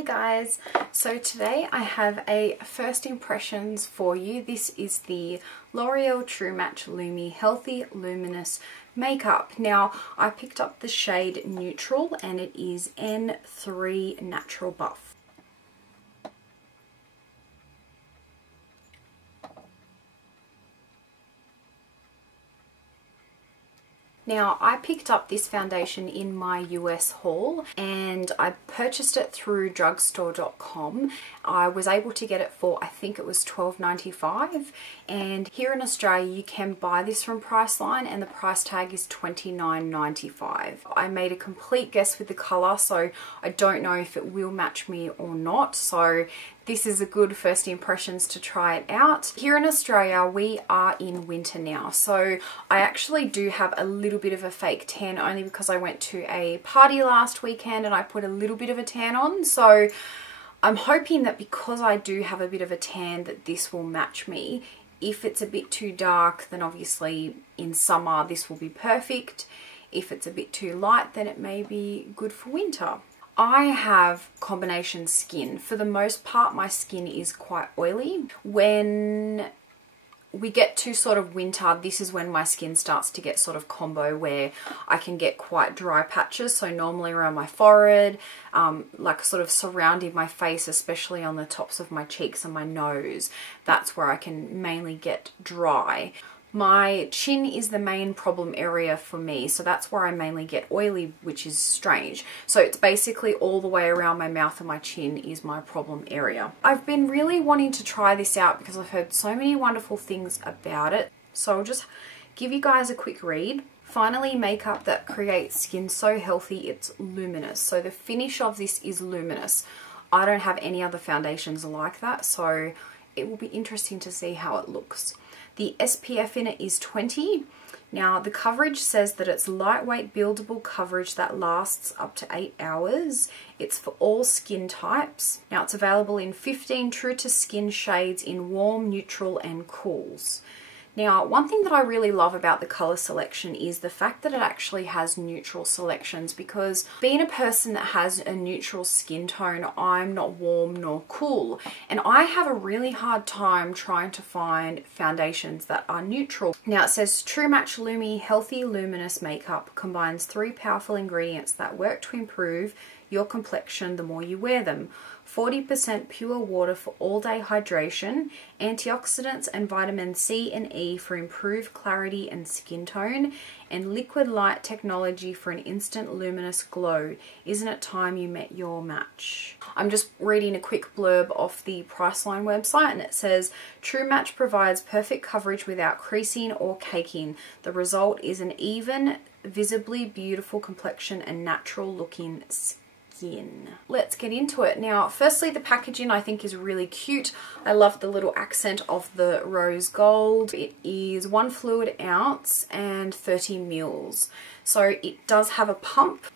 Hey guys, so today I have a first impressions for you. This is the Loreal True Match Lumi Healthy Luminous Makeup. Now I picked up the shade Neutral and it is N3 Natural Buff. Now, I picked up this foundation in my US haul and I purchased it through drugstore.com. I was able to get it for, I think it was $12.95, and here in Australia you can buy this from Priceline and the price tag is $29.95. I made a complete guess with the colour, so I don't know if it will match me or not, so this is a good first impressions to try it out. Here in Australia, we are in winter now, so I actually do have a little bit of a fake tan only because I went to a party last weekend and I put a little bit of a tan on. So I'm hoping that because I do have a bit of a tan that this will match me. If it's a bit too dark, then obviously in summer this will be perfect. If it's a bit too light, then it may be good for winter. I have combination skin. For the most part, my skin is quite oily. When we get to sort of winter, this is when my skin starts to get sort of combo where I can get quite dry patches. So normally around my forehead, like sort of surrounding my face, especially on the tops of my cheeks and my nose. That's where I can mainly get dry. My chin is the main problem area for me, so that's where I mainly get oily, which is strange. So it's basically all the way around my mouth and my chin is my problem area. I've been really wanting to try this out because I've heard so many wonderful things about it. So I'll just give you guys a quick read. Finally, makeup that creates skin so healthy it's luminous. So the finish of this is luminous. I don't have any other foundations like that, so it will be interesting to see how it looks. The SPF in it is 20. Now the coverage says that it's lightweight buildable coverage that lasts up to 8 hours. It's for all skin types. Now it's available in 15 true to skin shades in warm, neutral and cools. Now, one thing that I really love about the colour selection is the fact that it actually has neutral selections, because being a person that has a neutral skin tone, I'm not warm nor cool. And I have a really hard time trying to find foundations that are neutral. Now, it says True Match Lumi Healthy Luminous Makeup combines 3 powerful ingredients that work to improve your complexion the more you wear them. 40% pure water for all-day hydration, antioxidants and vitamin C and E for improved clarity and skin tone, and liquid light technology for an instant luminous glow. Isn't it time you met your match? I'm just reading a quick blurb off the Priceline website and it says, True Match provides perfect coverage without creasing or caking. The result is an even, visibly beautiful complexion and natural looking skin. Let's get into it. Now, firstly, the packaging I think is really cute. I love the little accent of the rose gold. It is 1 fluid ounce and 30 mils. So it does have a pump.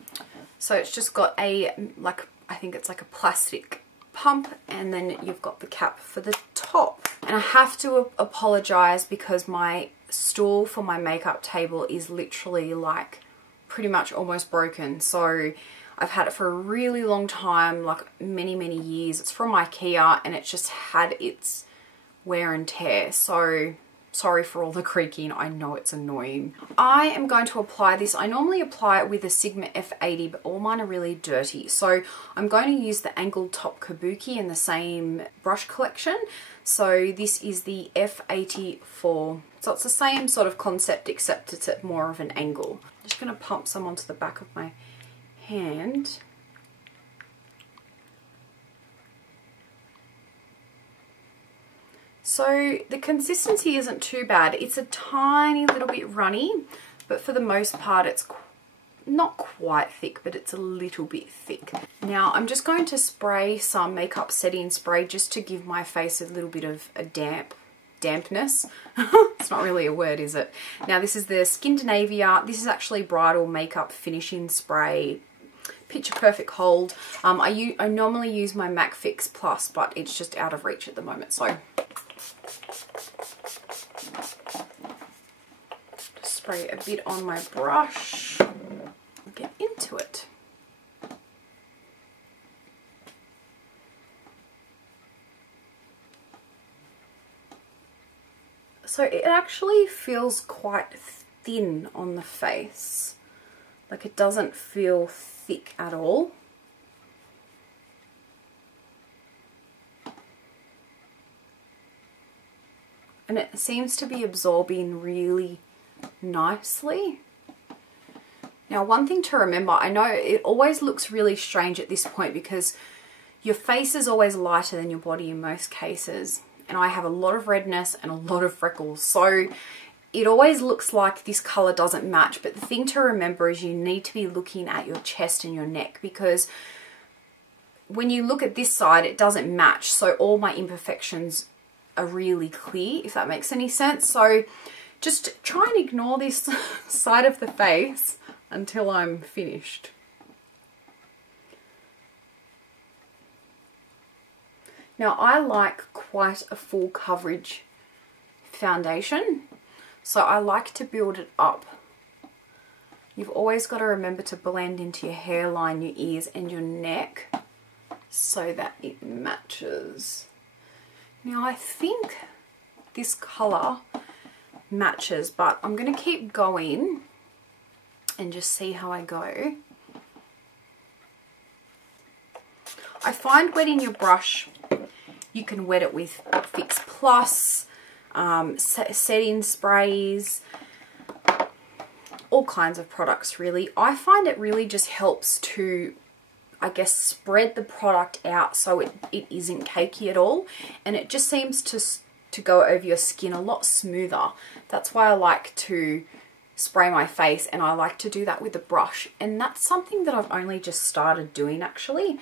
So it's just got a, like, I think it's like a plastic pump, and then you've got the cap for the top. And I have to apologize because my stool for my makeup table is literally like pretty much almost broken. So I've had it for a really long time, like many years. It's from IKEA and it's just had its wear and tear. So sorry for all the creaking. I know it's annoying. I am going to apply this. I normally apply it with a Sigma F80, but all mine are really dirty. So I'm going to use the angled top kabuki in the same brush collection. So this is the F84. So it's the same sort of concept except it's at more of an angle. I'm just going to pump some onto the back of my hand. So the consistency isn't too bad. It's a tiny little bit runny, but for the most part it's not quite thick, but it's a little bit thick. Now I'm just going to spray some makeup setting spray just to give my face a little bit of a dampness. It's not really a word, is it? Now this is the Skindinavia. This is actually bridal makeup finishing spray. Picture Perfect Hold. I normally use my MAC Fix Plus, but it's just out of reach at the moment. So just spray a bit on my brush. Get into it. So it actually feels quite thin on the face. Like it doesn't feel thick at all. And it seems to be absorbing really nicely. Now, one thing to remember, I know it always looks really strange at this point because your face is always lighter than your body in most cases. And I have a lot of redness and a lot of freckles. So it always looks like this color doesn't match. But the thing to remember is you need to be looking at your chest and your neck, because when you look at this side, it doesn't match. So all my imperfections are really clear, if that makes any sense. So just try and ignore this side of the face until I'm finished. Now I like quite a full coverage foundation, so I like to build it up. You've always got to remember to blend into your hairline, your ears and your neck so that it matches. Now I think this colour matches, but I'm going to keep going and just see how I go. I find wetting your brush, you can wet it with Fix Plus, setting sprays, all kinds of products really. I find it really just helps to, I guess, spread the product out so it isn't cakey at all, and it just seems to go over your skin a lot smoother. That's why I like to spray my face, and I like to do that with a brush, and that's something that I've only just started doing actually,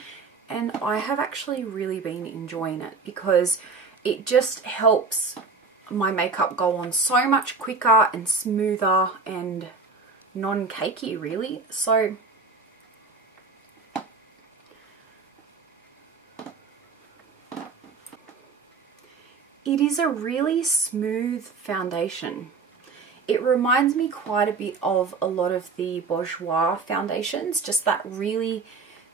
and I have actually really been enjoying it because it just helps my makeup go on so much quicker and smoother and non-cakey really. So it is a really smooth foundation. It reminds me quite a bit of a lot of the Bourjois foundations, just that really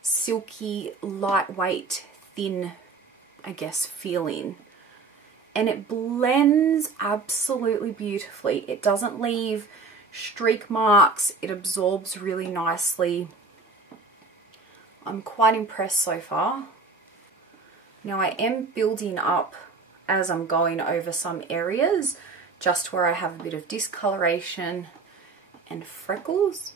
silky, lightweight, thin, I guess, feeling. And it blends absolutely beautifully. It doesn't leave streak marks. It absorbs really nicely. I'm quite impressed so far. Now I am building up as I'm going over some areas, just where I have a bit of discoloration and freckles.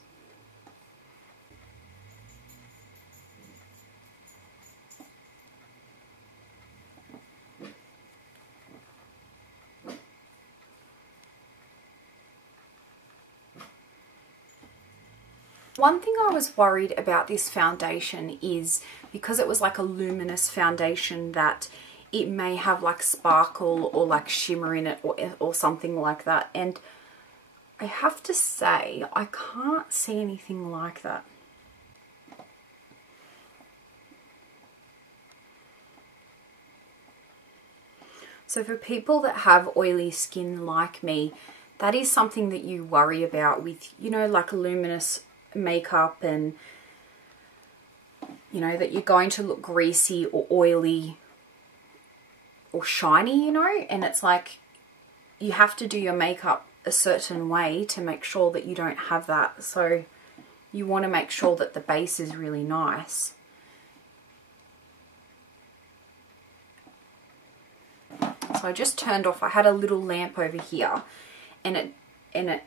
One thing I was worried about this foundation is because it was like a luminous foundation that it may have like sparkle or like shimmer in it or something like that, and I have to say I can't see anything like that. So for people that have oily skin like me, that is something that you worry about with, you know, like luminous makeup, and you know that you're going to look greasy or oily or shiny, you know, and it's like you have to do your makeup a certain way to make sure that you don't have that. So you want to make sure that the base is really nice. So I just turned off, I had a little lamp over here, and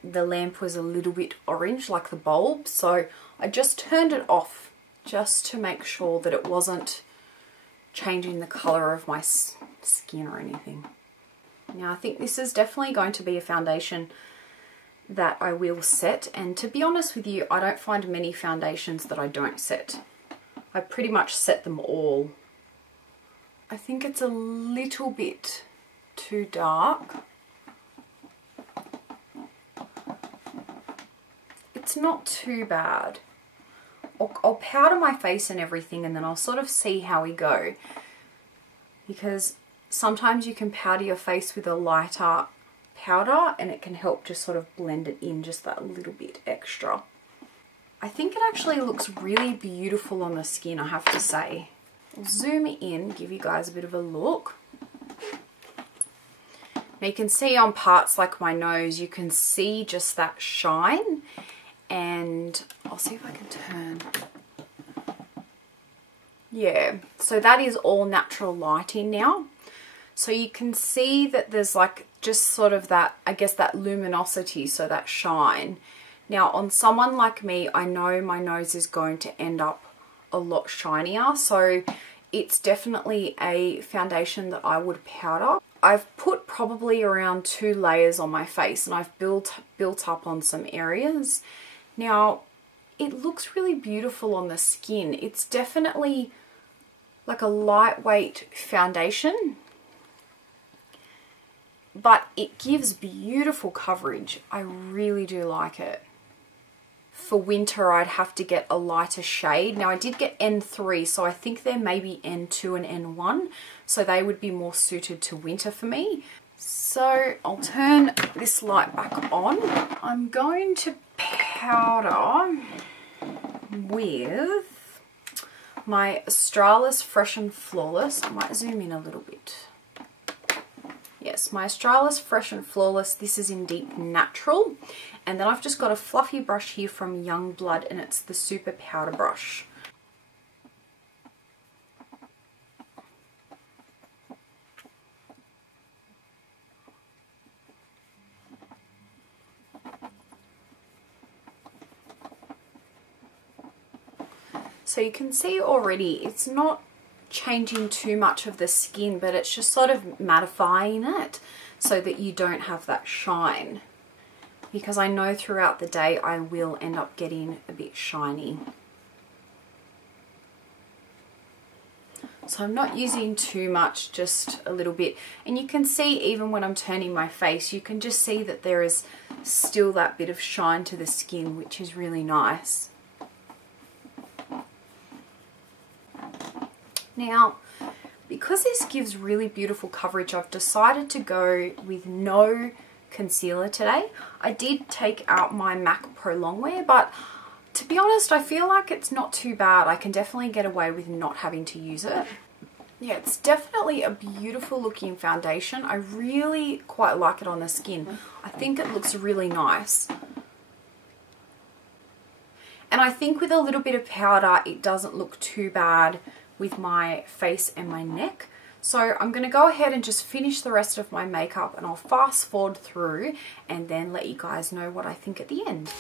the lamp was a little bit orange like the bulb, so I just turned it off just to make sure that it wasn't changing the colour of my skin or anything. Now I think this is definitely going to be a foundation that I will set, and to be honest with you, I don't find many foundations that I don't set. I pretty much set them all. I think it's a little bit too dark. It's not too bad. I'll powder my face and everything, and then I'll sort of see how we go, because sometimes you can powder your face with a lighter powder and it can help just sort of blend it in just that little bit extra. I think it actually looks really beautiful on the skin, I have to say. I'll zoom in, give you guys a bit of a look. Now you can see on parts like my nose, you can see just that shine. And I'll see if I can turn. Yeah, so that is all natural lighting now. So you can see that there's like just sort of that, I guess, that luminosity, so that shine. Now on someone like me, I know my nose is going to end up a lot shinier, so it's definitely a foundation that I would powder. I've put probably around 2 layers on my face, and I've built up on some areas. Now it looks really beautiful on the skin. It's definitely like a lightweight foundation, but it gives beautiful coverage. I really do like it. For winter, I'd have to get a lighter shade. Now I did get N3, so I think there may be N2 and N1, so they would be more suited to winter for me. So I'll turn this light back on. I'm going to powder with my Australis Fresh and Flawless. I might zoom in a little bit. Yes, my Australis Fresh and Flawless. This is in Deep Natural. And then I've just got a fluffy brush here from Youngblood, and it's the Super Powder Brush. So you can see already it's not changing too much of the skin, but it's just sort of mattifying it so that you don't have that shine. Because I know throughout the day I will end up getting a bit shiny. So I'm not using too much, just a little bit. And you can see even when I'm turning my face, you can just see that there is still that bit of shine to the skin, which is really nice. Now, because this gives really beautiful coverage, I've decided to go with no concealer today. I did take out my MAC Pro Longwear, but to be honest, I feel like it's not too bad. I can definitely get away with not having to use it. Yeah, it's definitely a beautiful looking foundation. I really quite like it on the skin. I think it looks really nice. And I think with a little bit of powder, it doesn't look too bad with my face and my neck. So I'm going to go ahead and just finish the rest of my makeup, and I'll fast forward through and then let you guys know what I think at the end.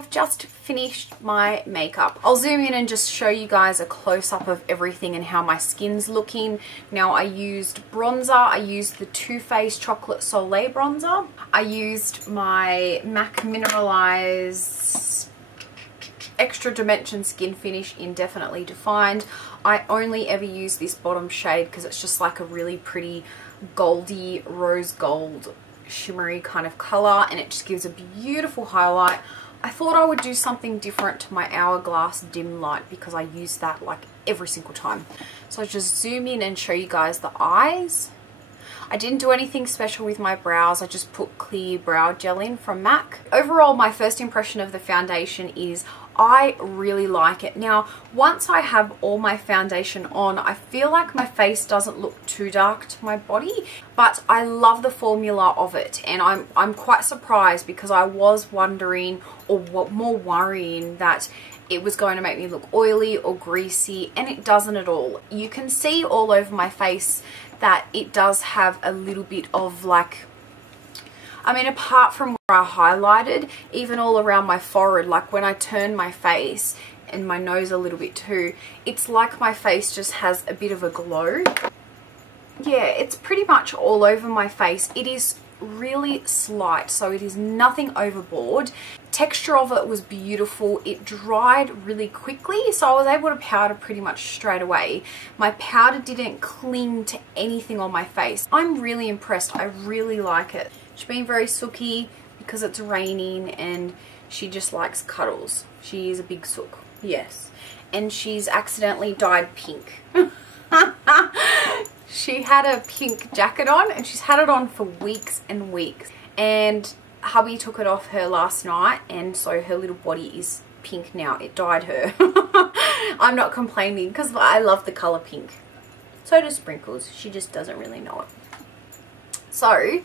have just finished my makeup. I'll zoom in and just show you guys a close-up of everything and how my skin's looking. Now, I used bronzer. I used the Too Faced Chocolate Soleil bronzer. I used my MAC Mineralized Extra Dimension Skin Finish in Definitely Defined. I only ever use this bottom shade because it's just like a really pretty goldy rose gold shimmery kind of color, and it just gives a beautiful highlight. I thought I would do something different to my Hourglass dim light because I use that like every single time. So I'll just zoom in and show you guys the eyes. I didn't do anything special with my brows. I just put clear brow gel in from MAC. Overall, my first impression of the foundation is I really like it. Now, once I have all my foundation on, I feel like my face doesn't look too dark to my body, but I love the formula of it, and I'm quite surprised because I was wondering, or more worrying, that it was going to make me look oily or greasy, and it doesn't at all. You can see all over my face that it does have a little bit of like, I mean, apart from where I highlighted, even all around my forehead, like when I turn my face and my nose a little bit too, it's like my face just has a bit of a glow. Yeah, it's pretty much all over my face. It is really slight, so it is nothing overboard. Texture of it was beautiful. It dried really quickly, so I was able to powder pretty much straight away. My powder didn't cling to anything on my face. I'm really impressed. I really like it. She's been very sooky because it's raining, and she just likes cuddles. She is a big sook, yes. And she's accidentally dyed pink. She had a pink jacket on, and she's had it on for weeks and weeks, and hubby took it off her last night, and so her little body is pink now. It dyed her. I'm not complaining because I love the color pink. So does Sprinkles. She just doesn't really know it. So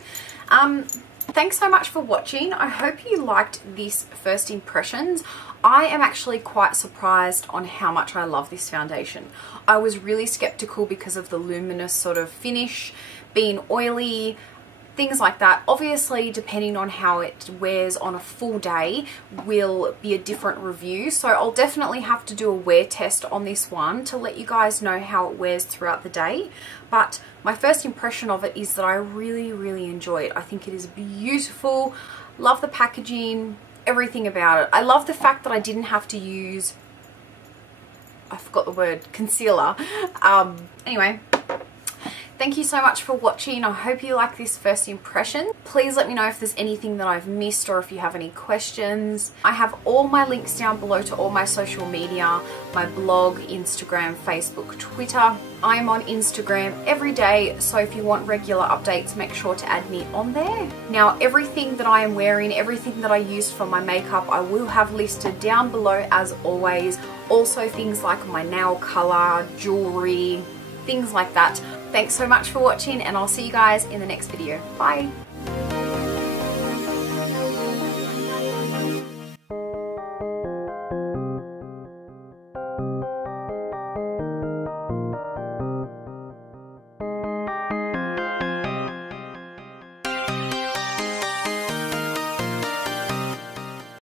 thanks so much for watching. I hope you liked this first impressions. I am actually quite surprised on how much I love this foundation. I was really skeptical because of the luminous sort of finish, being oily, things like that. Obviously, depending on how it wears on a full day will be a different review. So I'll definitely have to do a wear test on this one to let you guys know how it wears throughout the day. But my first impression of it is that I really, really enjoy it. I think it is beautiful. Love the packaging, everything about it. I love the fact that I didn't have to use, I forgot the word, concealer. Anyway, thank you so much for watching. I hope you like this first impression. Please let me know if there's anything that I've missed or if you have any questions. I have all my links down below to all my social media, my blog, Instagram, Facebook, Twitter. I'm on Instagram every day, so if you want regular updates, make sure to add me on there. Now, everything that I am wearing, everything that I used for my makeup, I will have listed down below as always. Also things like my nail color, jewelry, things like that. Thanks so much for watching, and I'll see you guys in the next video. Bye!